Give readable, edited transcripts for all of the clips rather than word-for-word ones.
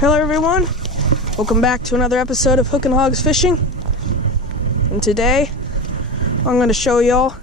Hello everyone, welcome back to another episode of Hook and Hogs Fishing. And today I'm going to show y'all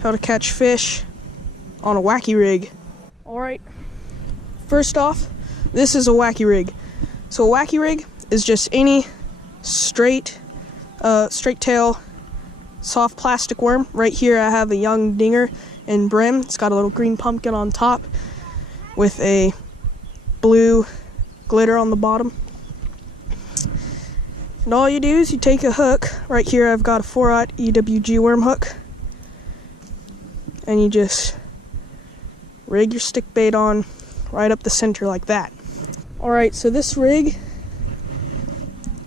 how to catch fish on a Wacky Rig. Alright, first off, this is a Wacky Rig. So a Wacky Rig is just any straight tail soft plastic worm. Right here I have a young dinger and brim. It's got a little green pumpkin on top with a blue glitter on the bottom. And all you do is you take a hook. Right here I've got a 4/0 EWG worm hook, and you just rig your stick bait on right up the center like that. Alright, so this rig,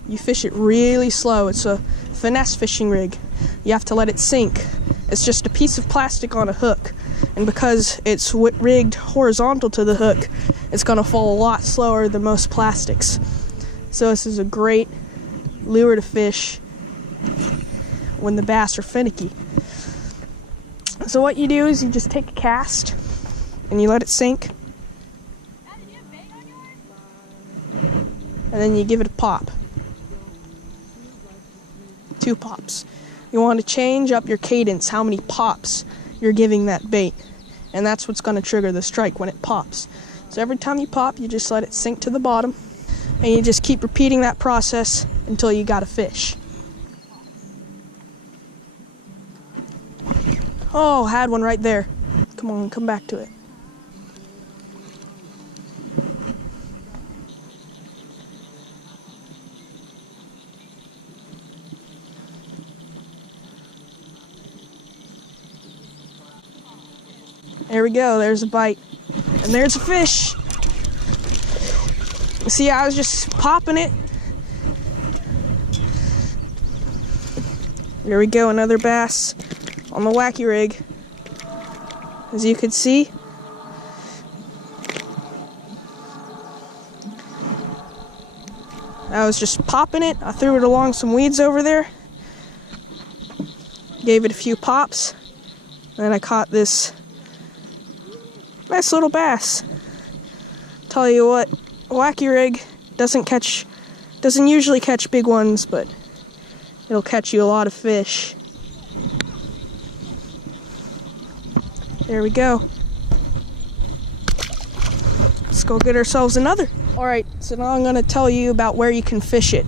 you fish it really slow. It's a finesse fishing rig. You have to let it sink. It's just a piece of plastic on a hook, and because it's rigged horizontal to the hook, it's going to fall a lot slower than most plastics. So this is a great lure to fish when the bass are finicky. So what you do is you just take a cast and you let it sink, and then you give it a pop. 2 pops. You want to change up your cadence, how many pops you're giving that bait, and that's what's going to trigger the strike when it pops. So every time you pop, you just let it sink to the bottom, and you just keep repeating that process until you got a fish. Oh, had one right there. Come on, come back to it. There we go, there's a bite. And there's a fish. See, I was just popping it. There we go, another bass on the Wacky Rig. As you can see, I was just popping it. I threw it along some weeds over there, gave it a few pops, and then I caught this nice little bass. Tell you what, Wacky Rig doesn't usually catch big ones, but it'll catch you a lot of fish. There we go. Let's go get ourselves another. Alright, so now I'm going to tell you about where you can fish it.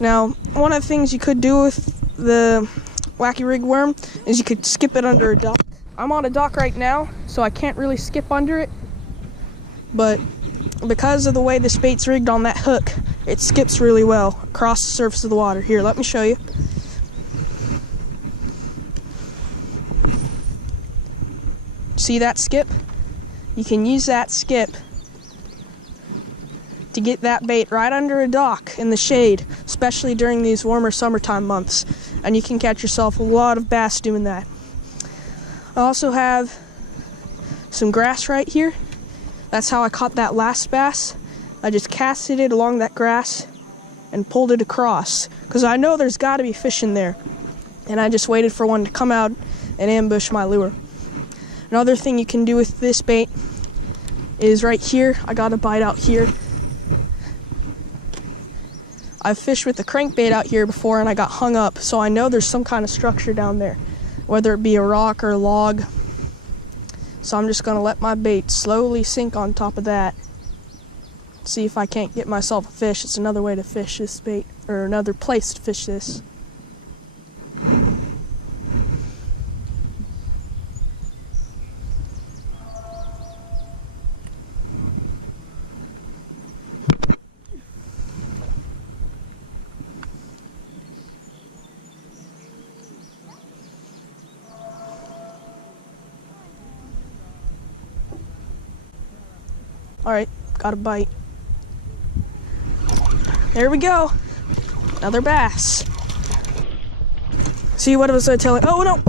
Now, one of the things you could do with the Wacky Rig worm is you could skip it under a dock. I'm on a dock right now, so I can't really skip under it, but because of the way this bait's rigged on that hook, it skips really well across the surface of the water. Here, let me show you. See that skip? You can use that skip to get that bait right under a dock in the shade, especially during these warmer summertime months, and you can catch yourself a lot of bass doing that. I also have some grass right here. That's how I caught that last bass. I just casted it along that grass and pulled it across, because I know there's got to be fish in there, and I just waited for one to come out and ambush my lure. Another thing you can do with this bait is right here. I got a bite out here. I've fished with the crankbait out here before and I got hung up, so I know there's some kind of structure down there, whether it be a rock or a log. So I'm just going to let my bait slowly sink on top of that. See if I can't get myself a fish. It's another way to fish this bait, or another place to fish this. Alright, got a bite. There we go. Another bass. See, what was I telling? Oh no!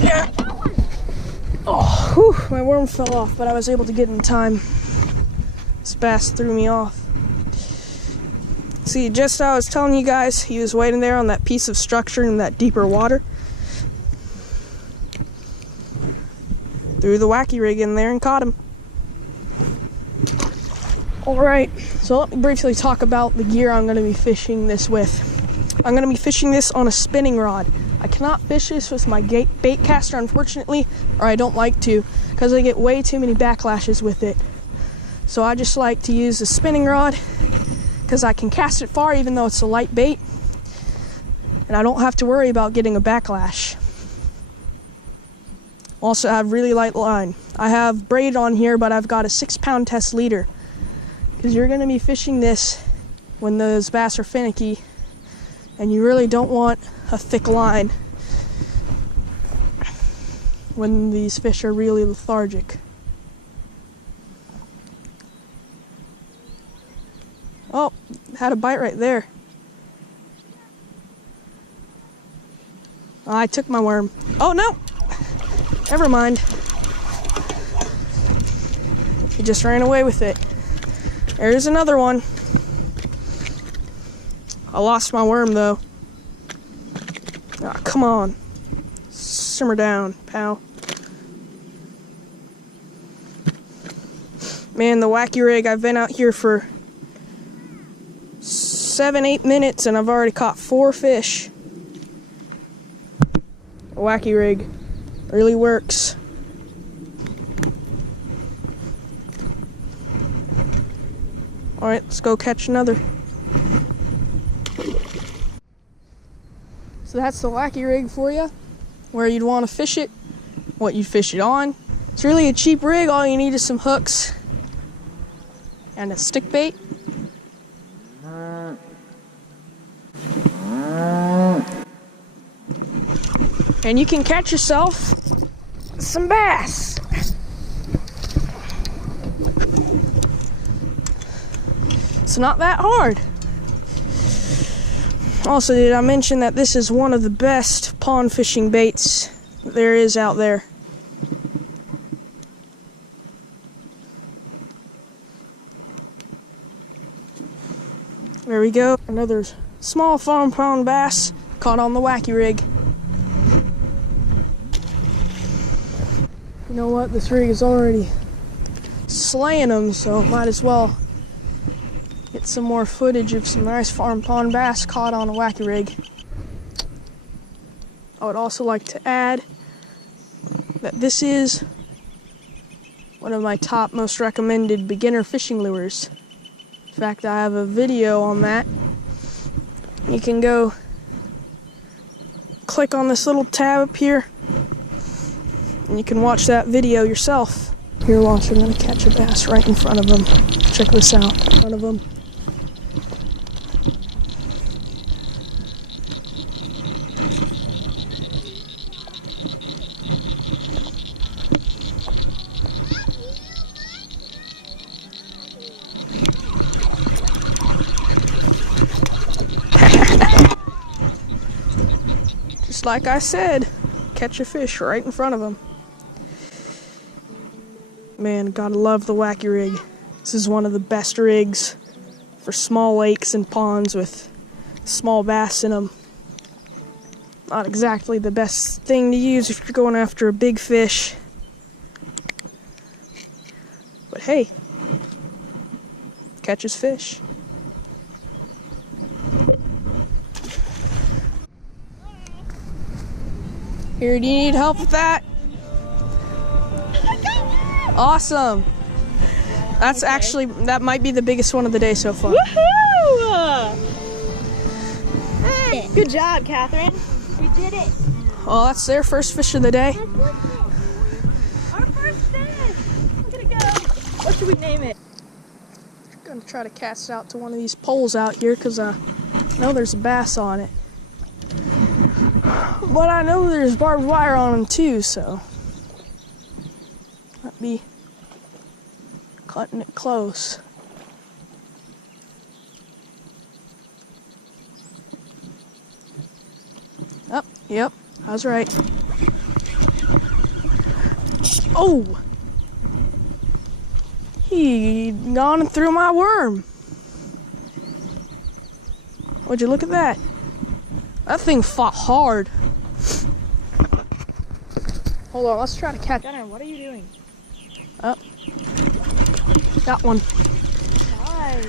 Yeah. Oh, whew, my worm fell off, but I was able to get in time. This bass threw me off. See, just as I was telling you guys, he was waiting there on that piece of structure in that deeper water. threw the Wacky Rig in there and caught him. Alright, so let me briefly talk about the gear I'm going to be fishing this with. I'm going to be fishing this on a spinning rod. I cannot fish this with my bait caster, unfortunately, or I don't like to, because I get way too many backlashes with it. So I just like to use a spinning rod, because I can cast it far even though it's a light bait, and I don't have to worry about getting a backlash. Also, I have really light line. I have braid on here, but I've got a 6-pound test leader, because you're going to be fishing this when those bass are finicky, and you really don't want a thick line when these fish are really lethargic. Oh, had a bite right there. I took my worm. Oh no! Never mind. He just ran away with it. There's another one. I lost my worm though. Ah, come on. Simmer down, pal. Man, the Wacky Rig, I've been out here for 7-8 minutes and I've already caught 4 fish. The Wacky Rig really works. Alright, let's go catch another. So that's the Wacky Rig for you, where you'd want to fish it, what you'd fish it on. It's really a cheap rig. All you need is some hooks and a stick bait. And you can catch yourself some bass. It's not that hard. Also, did I mention that this is one of the best pond fishing baits there is out there? There we go. Another small farm pond bass caught on the Wacky Rig. You know what? This rig is already slaying them, so might as well get some more footage of some nice farm pond bass caught on a Wacky Rig. I would also like to add that this is one of my top most recommended beginner fishing lures. In fact, I have a video on that. You can go click on this little tab up here and you can watch that video yourself. Here, watch, I'm going to catch a bass right in front of them. Check this out. In front of them. Just like I said, catch a fish right in front of them. Man, gotta love the Wacky Rig. This is one of the best rigs for small lakes and ponds with small bass in them. Not exactly the best thing to use if you're going after a big fish. But hey, catches fish. Here, do you need help with that? Awesome. That's okay. Actually, that might be the biggest one of the day so far. Woohoo! Good job, Catherine. We did it. Well, that's their first fish of the day. Our first fish. Look at it go. What should we name it? I'm gonna try to cast it out to one of these poles out here because I know there's a bass on it. But I know there's barbed wire on them too, so might be cutting it close. Oh, yep, I was right. Oh! He gone through my worm. Would you look at that? That thing fought hard. Hold on, let's try to catch. Gunnar, what are you doing? Up. Got one. Nice.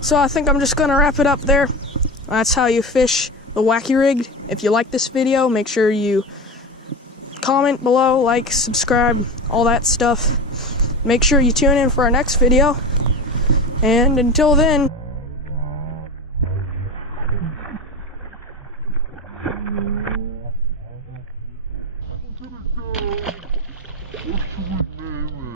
So I think I'm just gonna wrap it up there. That's how you fish the Wacky Rig. If you like this video, make sure you comment below, like, subscribe, all that stuff. Make sure you tune in for our next video. And until then,